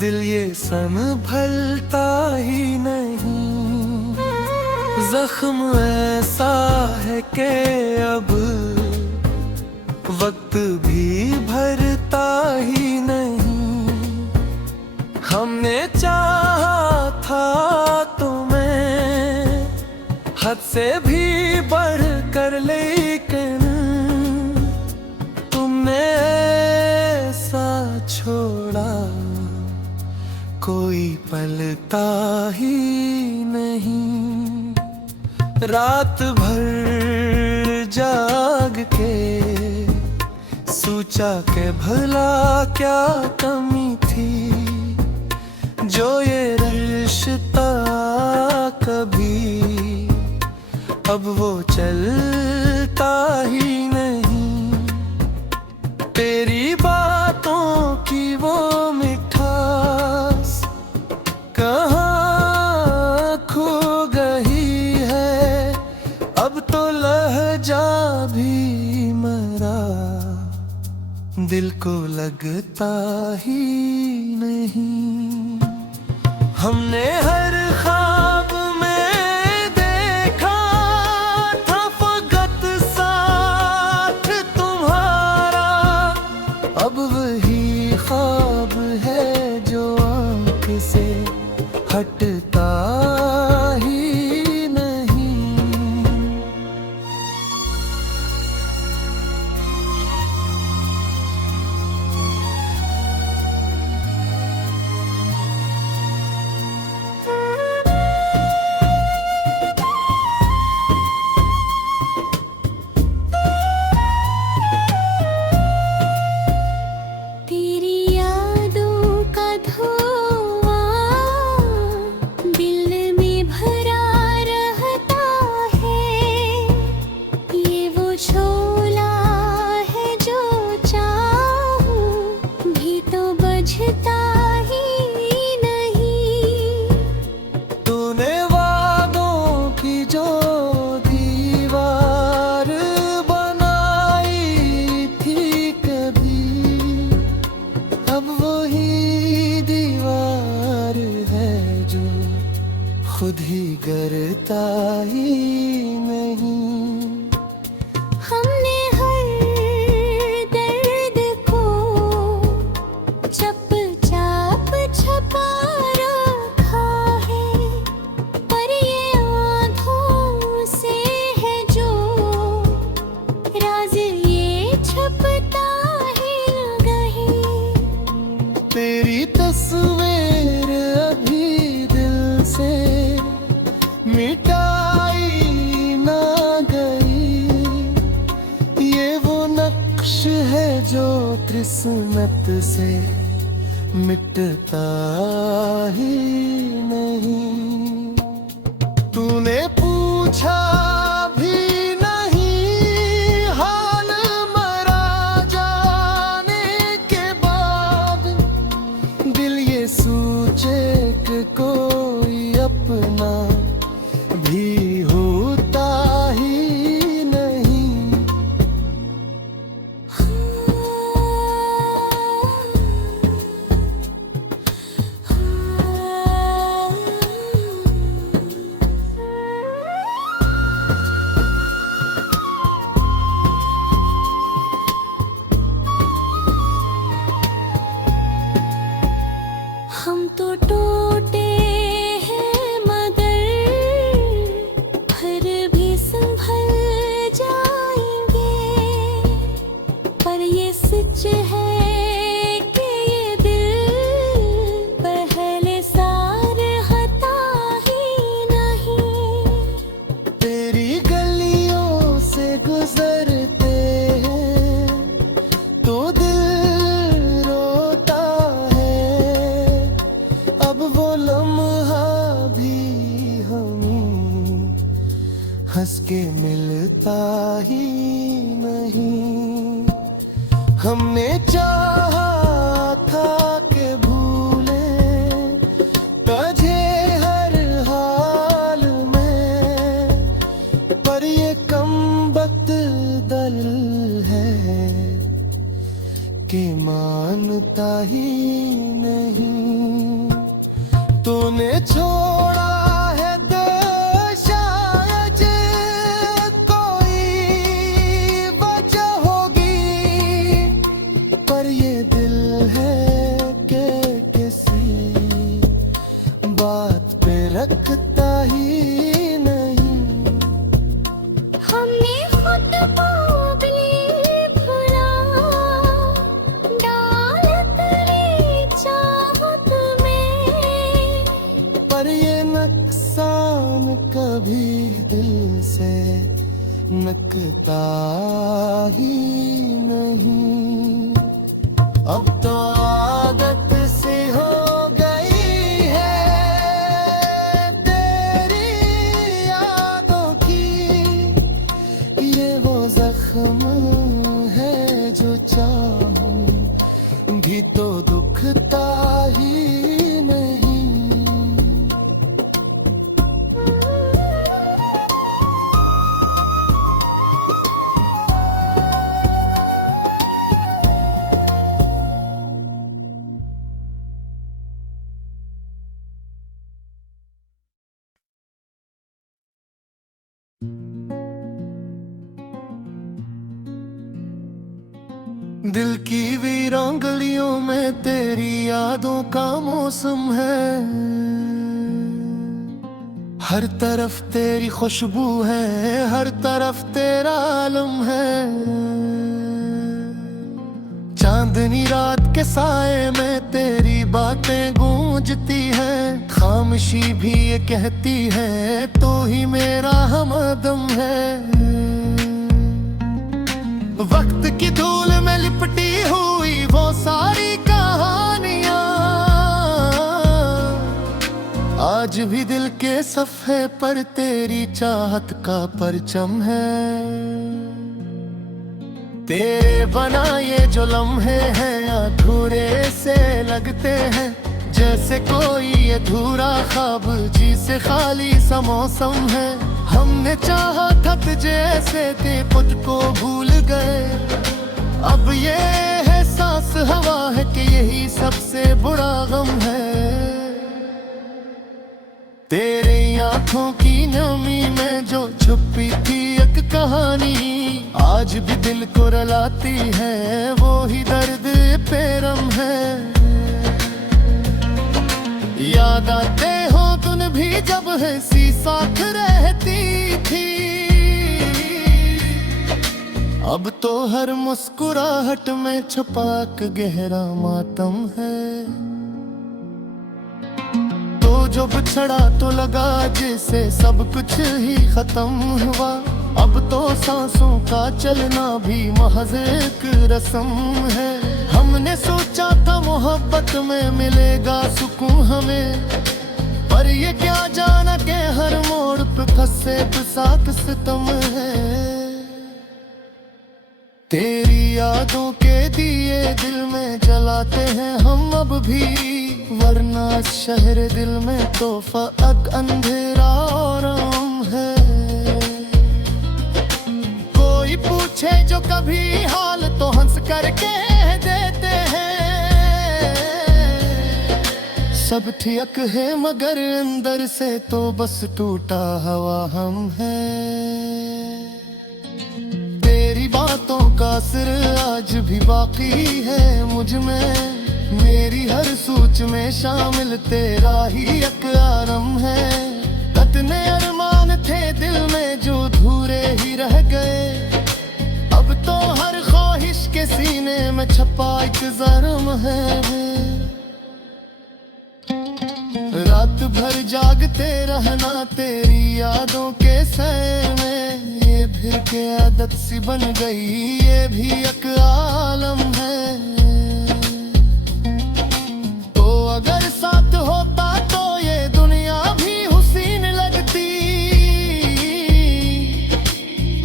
दिल ये संभलता ही नहीं। जख्म ऐसा है कि अब वक्त भी भरता ही नहीं। हमने चाहा था तुम्हें हद से भी बढ़ कर, लेकिन तुमने ऐसा छोड़ा कोई पलता ही नहीं। रात भर जाग के सोचा के भला क्या कमी थी, जो ये रिश्ता कभी अब वो चलता ही नहीं। तेरी बातों की वो मिठास कहाँ खो गई है, अब तो लहजा भी मरा, दिल को लगता ही नहीं। हमने हर ख्वाब में देखा था फकत साथ तुम्हारा, अब वही ख्वाब है जो आँख से हटता ही नहीं। खुद ही करता ही नहीं। हमने हर दर्द को चुपचाप छुपा रखा है, पर ये आँखों से है जो राज ये छुपता ही नहीं। तेरी तस्वीर अभी दिल से मिटाई ना गई, ये वो नक्श है जो तृष्णत से मिटता ही नहीं। तूने पूछा भी नहीं हाल मरा जाने के बाद, दिल ये सोचे कि कोई अपना भी होता ही नहीं। हम तो टूटे हैं मगर फिर भी संभल जाएंगे, पर ये सच है कि ये दिल पहले सार हता ही नहीं। तेरी गलियों से गुजरते हैं तो दिल रोता है, अब लगता ही नहीं। तूने छोड़ा है तो शायद कोई वजह होगी, पर ये दिल है कि किसी बात पे रखता ही नहीं। हमने खुद को भी भुला डाल तेरी चाहत में, पर ये नुकसान कभी दिल से नकता ही नहीं। अब तो आदत सी हो गई है तेरी यादों की, ये वो जख्म है जो चाहूं भी तो दुखता ही नहीं। दिल की वीरान गलियों में तेरी यादों का मौसम है, हर तरफ तेरी खुशबू है, हर तरफ तेरा आलम है। चांदनी रात के साए में तेरी बातें गूंजती हैं, खामोशी भी ये कहती है तो ही मेरा हमदम है। वक्त की धूल में लिपटी हुई वो सारी कहानियां आज भी दिल के सफ़े पर तेरी चाहत का परचम है। तेरे बना ये जो लम्हे हैं अधूरे से लगते हैं, जैसे कोई अधूरा ख्वाब जिसे खाली सा मौसम है। हमने चाहा था जैसे थे खुद को भूल गए, अब ये एहसास हवा है कि यही सबसे बुरा गम है। तेरे आँखों की नमी में जो छुपी थी एक कहानी, आज भी दिल को रुलाती है, वो ही दर्द पेरम है। याद आते हो तुम भी जब हंसी साथ रहती थी, अब तो हर मुस्कुराहट में छुपा के गहरा मातम है। तो जो बिछड़ा तो लगा जैसे सब कुछ ही खत्म हुआ, अब तो सांसों का चलना भी महज एक रस्म है। हमने सोचा था मोहब्बत में मिलेगा सुकून हमें, पर ये क्या जाना के हर मोड़ पे फंसे साथ सितम है। तेरी यादों के दिए दिल में जलाते हैं हम अब भी, वरना शहर दिल में तोहफा अंधेरा और गम है। कोई पूछे जो कभी हाल तो हंस कर कह देते हैं, सब ठीक है मगर अंदर से तो बस टूटा हवा हम है। तेरी बातों का असर आज भी बाकी है मुझ में, मेरी हर सोच में शामिल तेरा ही एक आरम है। कितने अरमान थे दिल में जो धूरे ही रह गए, अब तो हर ख्वाहिश के सीने में छपा एक ज़र्म है। रात भर जागते रहना तेरी यादों के सैर में, ये फिर के आदत सी बन गई, ये भी एक आलम है। तो अगर साथ होता तो ये दुनिया भी हुसीन लगती,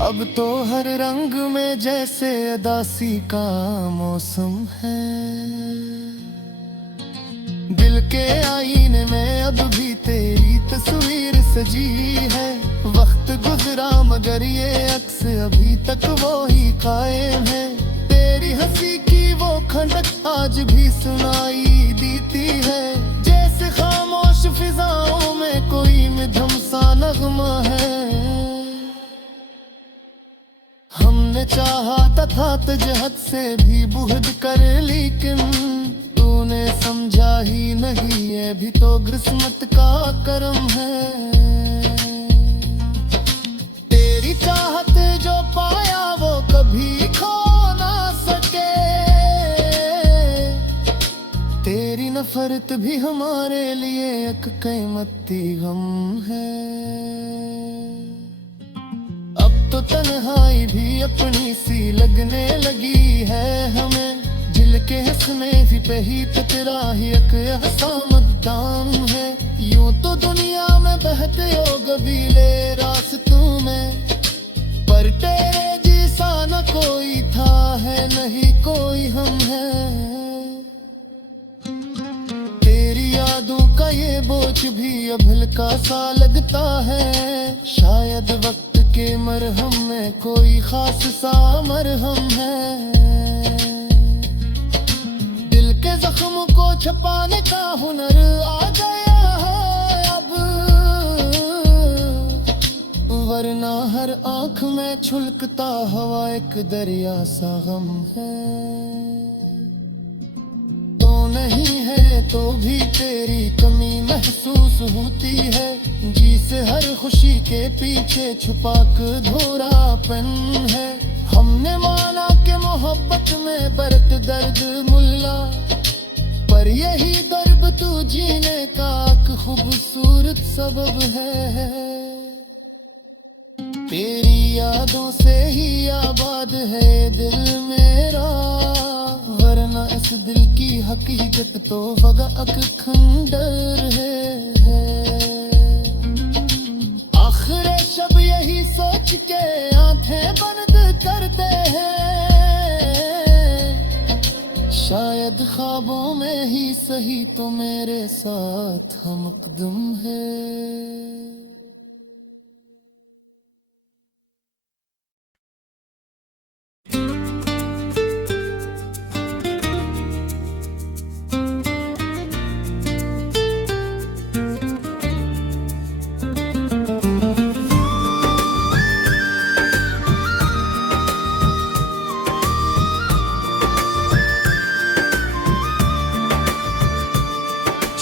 अब तो हर रंग में जैसे उदासी का मौसम है। दिल के आईने में अब भी तेरी तस्वीर सजी है, वक्त गुजरा मगर ये अक्स अभी तक वो ही कायम है। तेरी हंसी की वो खंडक आज भी सुनाई देती है, जैसे खामोश फिजाओं में कोई मध्यम सा नगमा है। हमने चाहा तथा तजहत से भी बुहद कर, लेकिन तूने समझा ही नहीं, ये भी तो किस्मत का करम है। तेरी चाहत जो पाया वो कभी खो ना सके, तेरी नफरत भी हमारे लिए एक कीमती गम है। अब तो तन्हाई भी अपनी सी लगने लगी है हमें, दिल के हंसने भी पे ही तो तेरा ही एक एहसाम है। यूं तो दुनिया में बहते हो कबीले रास्तों में, पर तेरे जैसा न कोई था, है नहीं कोई हम है। तेरी यादों का ये बोझ भी अब हल्का सा लगता है, शायद वक्त के मरहम में कोई खास सा मरहम है। दिल के जख्म को छुपाने का हुनर आ गया है अब, वरना हर आंख में छुलकता हवा एक दरिया सा गम है। तो नहीं है तो भी तेरी कमी महसूस होती है, जी से हर खुशी के पीछे छुपा कर धोरापन है। हमने माना कि मोहब्बत में बरत दर्द मुल्ला, पर यही दर्द तू जीने का एक खूबसूरत सबब है। तेरी यादों से ही आबाद है दिल मेरा, वरना इस दिल की हकीकत तो वगअक खंडर है। आखिर शब यही सोच के आंखें बंद करते हैं, शायद ख्वाबों में ही सही तो मेरे साथ हमकदम है।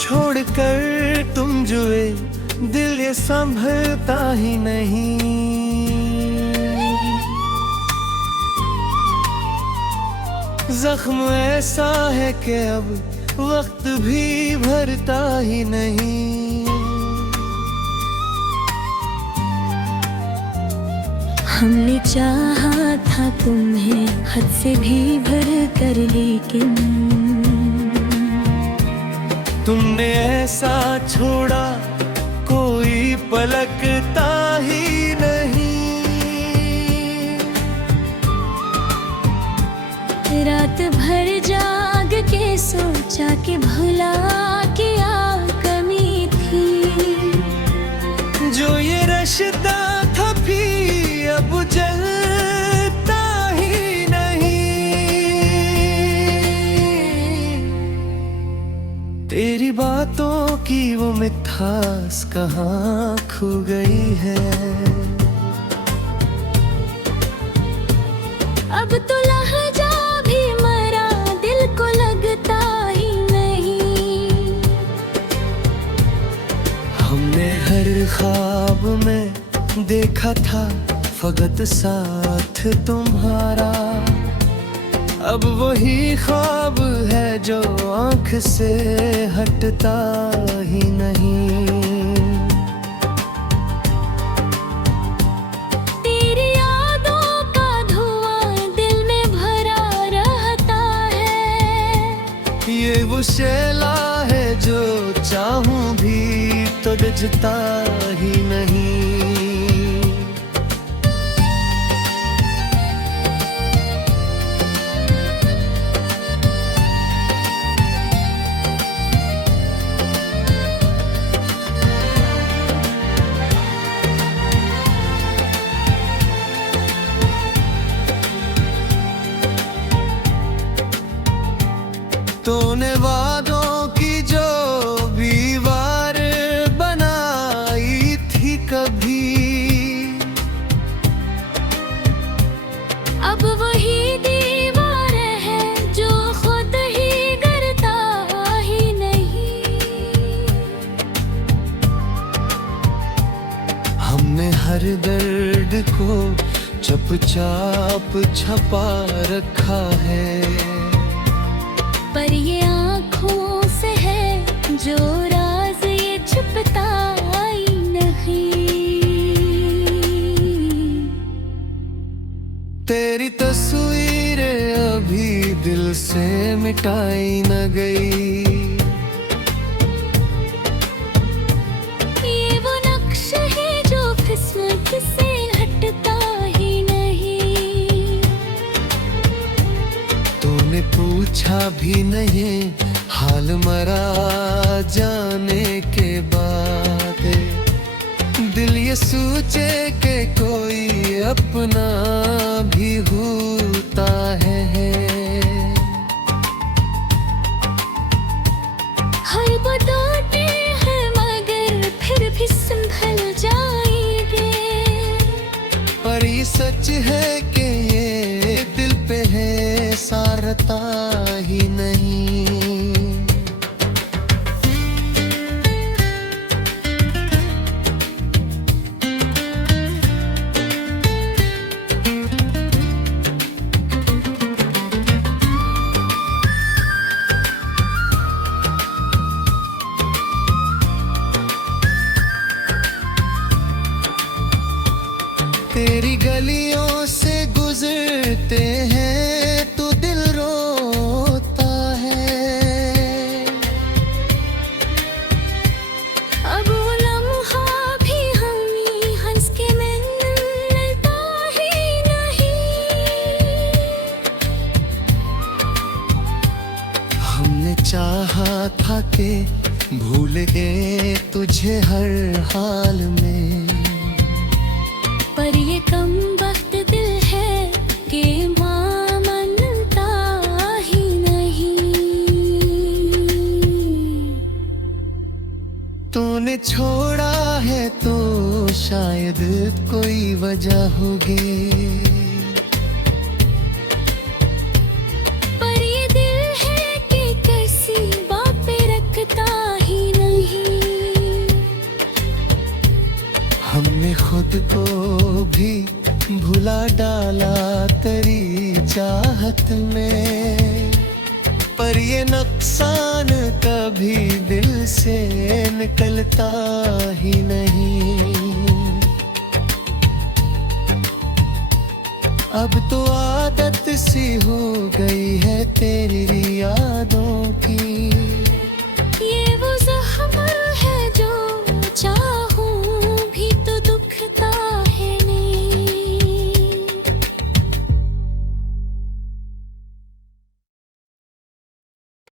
छोड़कर तुम जुए दिल ये संभलता ही नहीं, जख्म ऐसा है कि अब वक्त भी भरता ही नहीं। हमने चाहा था तुम्हें हद से भी भर कर, लेकिन तुमने ऐसा छोड़ा कोई पलकता ही नहीं। रात भर जाग के सोचा कि भुला क्या कमी थी, जो ये रिश्ता था भी अब जलता ही नहीं। तेरी बातों की वो मिठास कहाँ खो गई है, अब तो लहजा भी मरा दिल को लगता ही नहीं। हमने हर ख्वाब में देखा था फकत साथ तुम्हारा, अब वही ख्वाब है जो आँख से हटता ही नहीं। तेरी यादों का धुआं दिल में भरा रहता है, ये वो शैला है जो चाहूं भी तो बुझता ही नहीं। चुपचाप छपा रखा है। पर ये आँखों से है जो राज ये छुपता ही नहीं। तेरी तस्वीरें अभी दिल से मिटाई न गई। ये वो नक्श है जो किस्मत से हटता ही नहीं। तूने पूछा भी नहीं हाल मरा जाने के बाद। दिल ये सोचे कि कोई अपना भी होता है। हर बताते हैं मगर फिर भी संभल जाएंगे। पर ये सच है कि ये दिल पे है सारता ही नहीं। तेरी गलियों से गुजरते हैं तो दिल रोता है। अब वो लम्हा भी हमें हंस के मिलता ही नहीं। हमने चाहा था कि भूल गए तुझे हर हाल में। पर ये कम वक्त दिल है कि मानता ही नहीं। तूने छोड़ा है तो शायद कोई वजह होगी। पर ये दिल है कि किसी बात पे रखता ही नहीं। हमने खुद को भी भुला डाला तेरी चाहत में। पर ये नुकसान कभी दिल से निकलता ही नहीं। अब तो आदत सी हो गई है तेरी यादों की।